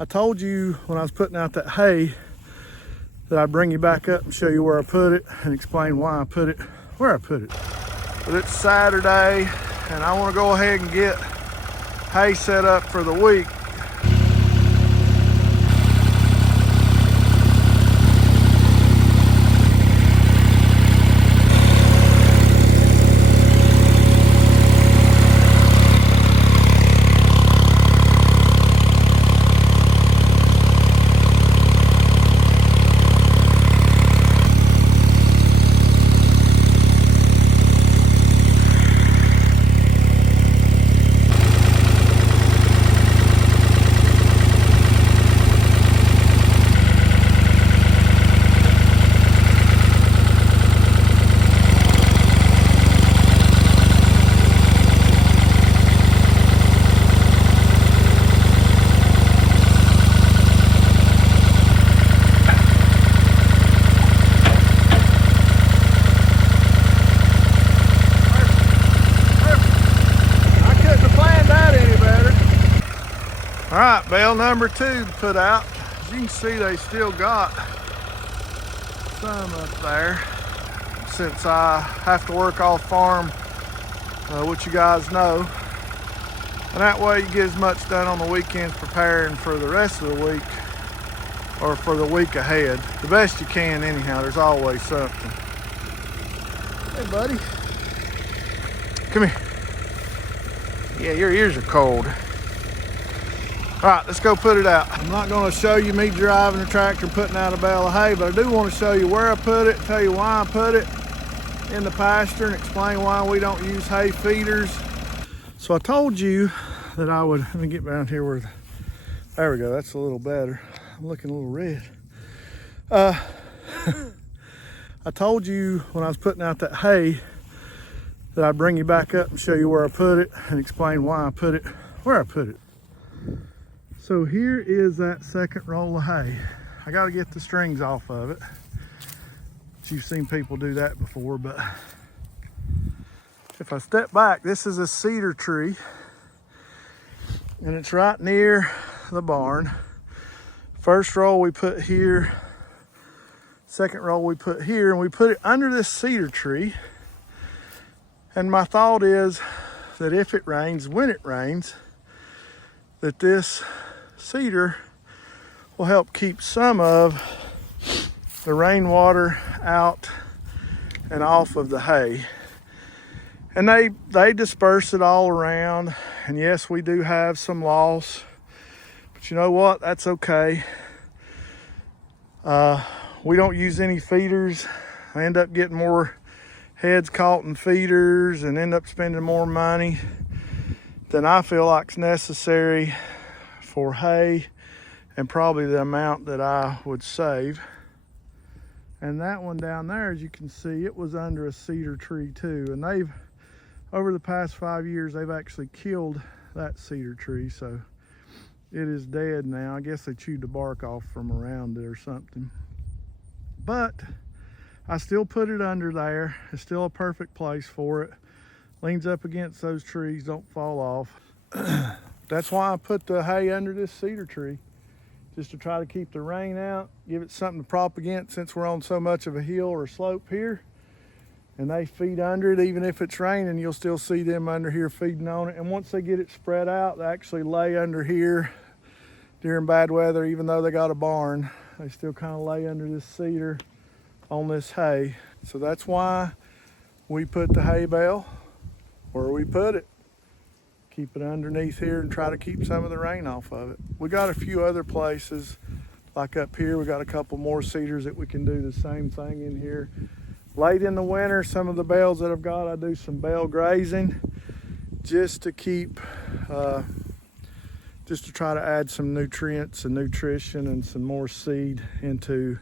I told you when I was putting out that hay that I'd bring you back up and show you where I put it and explain why I put it where I put it. But it's Saturday and I want to go ahead and get hay set up for the week. All right, bale number 2 to put out. As you can see, they still got some up there. Since I have to work off farm, which you guys know. And that way you get as much done on the weekends preparing for the rest of the week or for the week ahead. The best you can anyhow, there's always something. Hey buddy, come here. Yeah, your ears are cold. All right, let's go put it out. I'm not gonna show you me driving the tractor putting out a bale of hay, but I do want to show you where I put it, tell you why I put it in the pasture and explain why we don't use hay feeders. So I told you that I would, let me get down here where, there we go, that's a little better. I'm looking a little red. I told you when I was putting out that hay that I'd bring you back up and show you where I put it and explain why I put it where I put it. So here is that second roll of hay. I got to get the strings off of it. You've seen people do that before, but if I step back, this is a cedar tree and it's right near the barn. First roll we put here, second roll we put here, and we put it under this cedar tree. And my thought is that if it rains, when it rains, that this cedar will help keep some of the rainwater out and off of the hay. And they disperse it all around. And yes, we do have some loss, but you know what? That's okay. We don't use any feeders. I end up getting more heads caught in feeders and end up spending more money than I feel like's necessary for hay and probably the amount that I would save. And that one down there, as you can see, it was under a cedar tree too. And they've, over the past 5 years, they've actually killed that cedar tree. So it is dead now. I guess they chewed the bark off from around it or something. But I still put it under there. It's still a perfect place for it. Leans up against those trees, don't fall off. That's why I put the hay under this cedar tree, just to try to keep the rain out, give it something to prop against since we're on so much of a hill or slope here. And they feed under it, even if it's raining, you'll still see them under here feeding on it. And once they get it spread out, they actually lay under here during bad weather. Even though they got a barn, they still kind of lay under this cedar on this hay. So that's why we put the hay bale where we put it. Keep it underneath here and try to keep some of the rain off of it. We got a few other places, like up here, we got a couple more cedars that we can do the same thing in here. Late in the winter, some of the bales that I've got, I do some bale grazing just to keep, just to try to add some nutrients and nutrition and some more seed into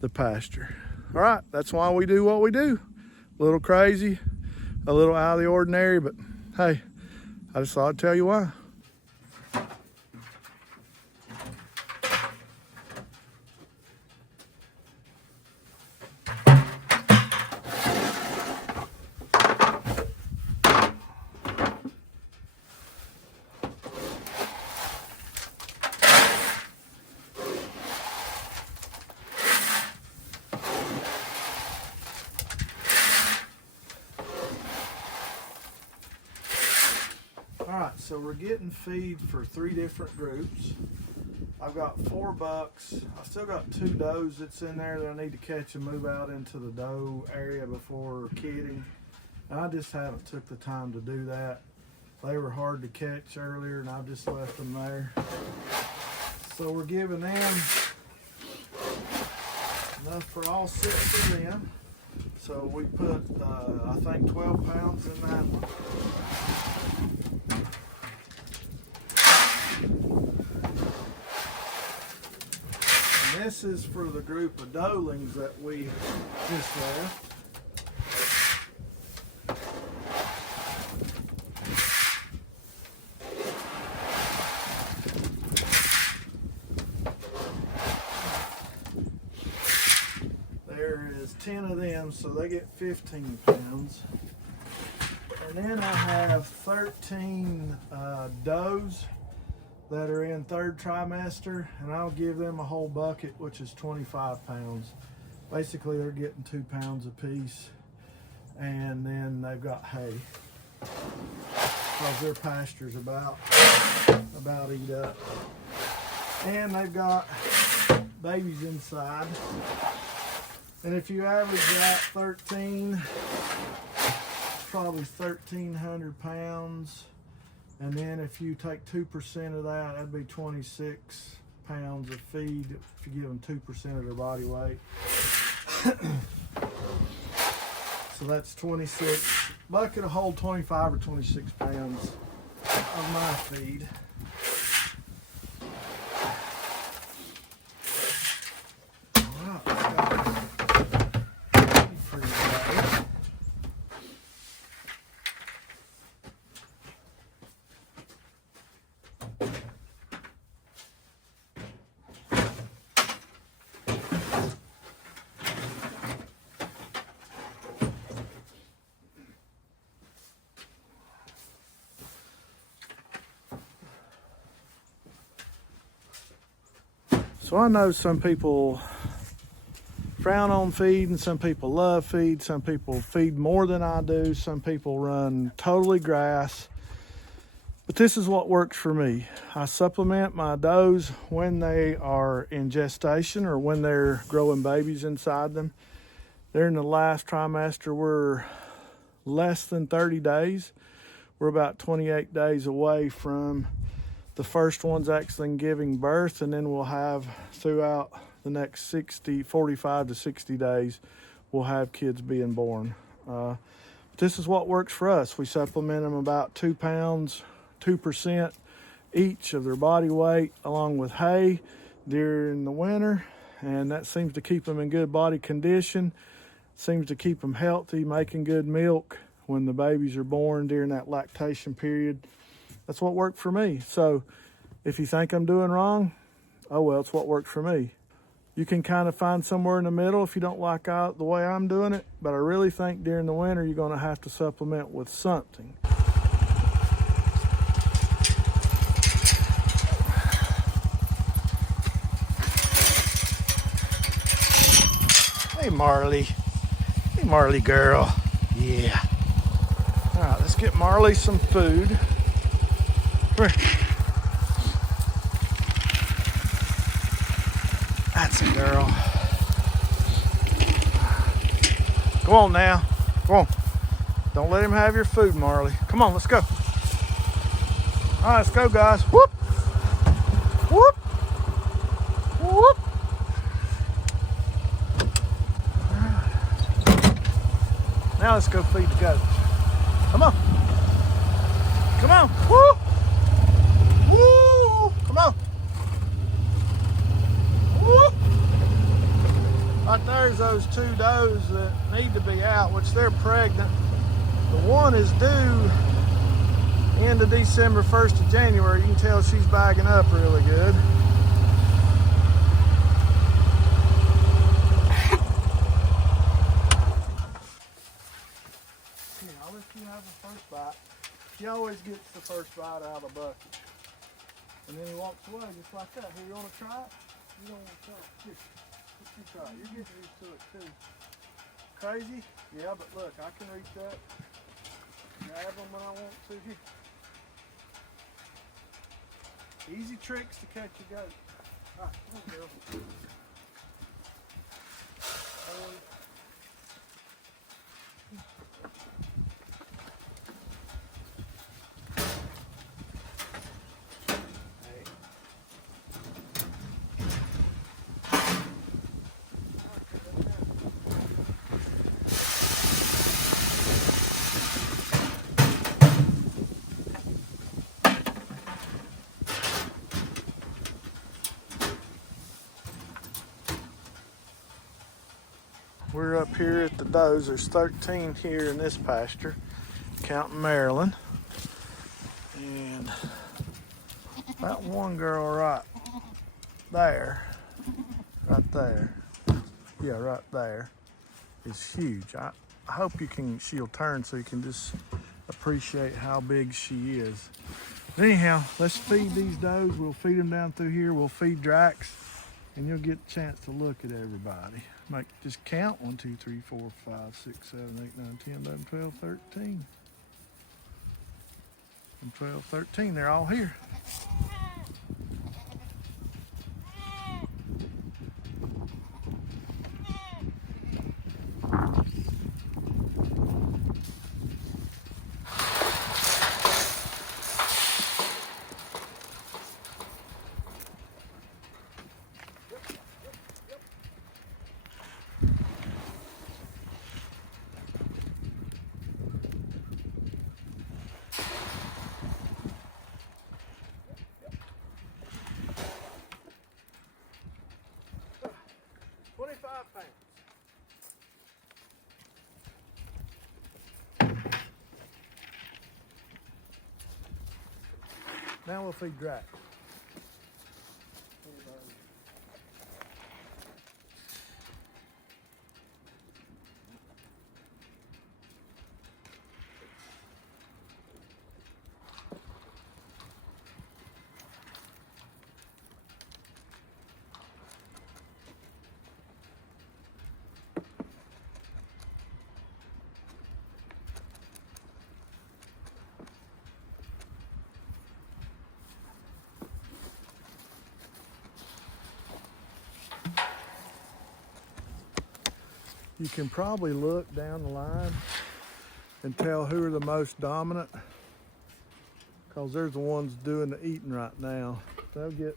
the pasture. All right, that's why we do what we do. A little crazy, a little out of the ordinary, but hey, I just thought I'd tell you why. All right, so we're getting feed for 3 different groups. I've got 4 bucks. I still got 2 does that's in there that I need to catch and move out into the doe area before kidding. And I just haven't took the time to do that. They were hard to catch earlier and I just left them there. So we're giving them enough for all 6 of them. So we put, I think 12 pounds in that one. And this is for the group of doelings that we just left. There is 10 of them, so they get 15 pounds. And then I have 13 does that are in 3rd trimester, and I'll give them a whole bucket, which is 25 pounds. Basically, they're getting 2 pounds a piece, and then they've got hay because their pasture's about eat up. And they've got babies inside. And if you average that 13, it's probably 1,300 pounds. And then if you take 2% of that, that'd be 26 pounds of feed if you give them 2% of their body weight. So that's 26. Bucket will hold 25 or 26 pounds of my feed. So I know some people frown on feed and some people love feed. Some people feed more than I do. Some people run totally grass. But this is what works for me. I supplement my does when they are in gestation or when they're growing babies inside them. They're in the last trimester. We're less than 30 days. We're about 28 days away from the first one's actually giving birth, and then we'll have throughout the next 45 to 60 days, we'll have kids being born. This is what works for us. We supplement them about 2 pounds, 2% each of their body weight along with hay during the winter, and that seems to keep them in good body condition, seems to keep them healthy, making good milk when the babies are born during that lactation period. That's what worked for me. So if you think I'm doing wrong, oh well, it's what worked for me. You can kind of find somewhere in the middle if you don't like the way I'm doing it, but I really think during the winter you're going to have to supplement with something. Hey Marley. Hey Marley girl. Yeah. All right, let's get Marley some food. Come here. That's a girl. Go on now. Go on. Don't let him have your food, Marley. Come on, let's go. All right, let's go, guys. Whoop. Whoop. Whoop. All right. Now let's go feed the goats. Come on. Come on. Woo. Woo. Come on. Woo. Right there's those 2 does that need to be out, which they're pregnant. The one is due end of December, 1st of January. You can tell she's bagging up really good. Here, I'll let you have the first bite. She always gets the first bite out of the bucket. And then he walks away just like that. Here, you want to try it? You don't want to try it. Here, let you try it. You're getting used to it too. Crazy? Yeah, but look, I can reach up, grab them when I want to. Here. Easy tricks to catch a goat. All right, come on, girl. We're up here at the does. There's 13 here in this pasture, counting Maryland. And that one girl right there, yeah, right there, is huge. I hope she'll turn so you can just appreciate how big she is. But anyhow, let's feed these does. We'll feed them down through here. We'll feed Drax, and you'll get a chance to look at everybody. Just count 1, 2, 3, 4, 5, 6, 7, 8, 9, 10, 11, 12, 13. And 12, 13, they're all here. Now we'll feed Drax. You can probably look down the line and tell who are the most dominant, because there's the ones doing the eating right now. They'll get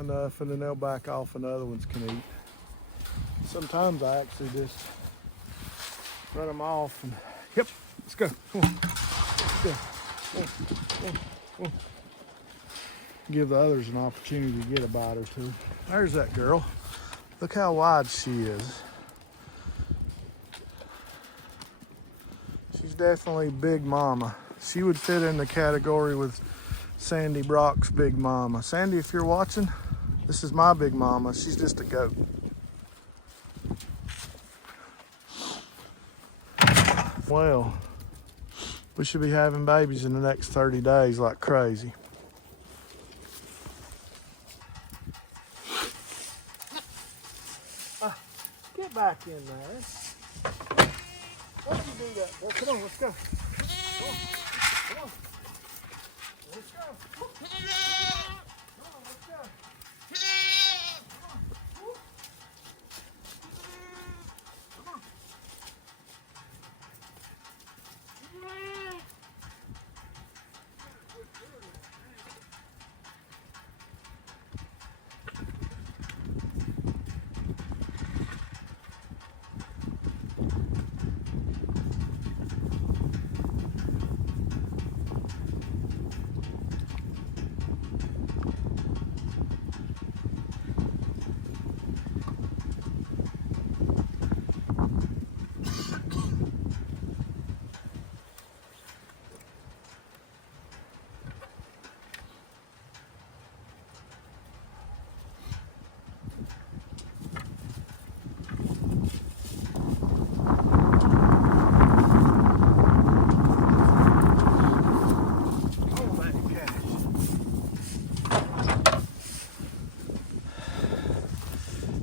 enough and then they'll back off and the other ones can eat. Sometimes I actually just run them off and, yep, let's go, come on, let's go, come on, come on, come on. Give the others an opportunity to get a bite or two. There's that girl. Look how wide she is. She's definitely big mama. She would fit in the category with Sandy Brock's big mama. Sandy, if you're watching, this is my big mama. She's just a goat. Well, we should be having babies in the next 30 days like crazy. Get back in there. Why'd you do that? Well, come on, let's go. Come on, come on. Let's go. Come on, let's go. Come on. Come on.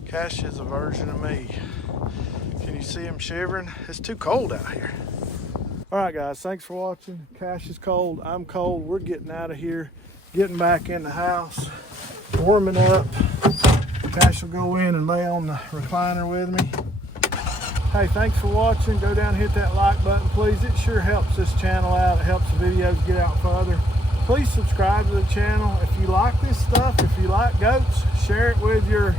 Cash is a version of me. Can you see him shivering? It's too cold out here. All right, guys, thanks for watching. Cash is cold, I'm cold. We're getting out of here. getting back in the house, warming up. Cash will go in and lay on the recliner with me. Hey, thanks for watching. Go down and hit that like button, please. It sure helps this channel out. It helps the videos get out further. Please subscribe to the channel. If you like this stuff, if you like goats, share it with your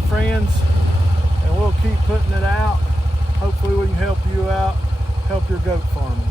friends, and we'll keep putting it out. Hopefully we can help you out, help your goat farming.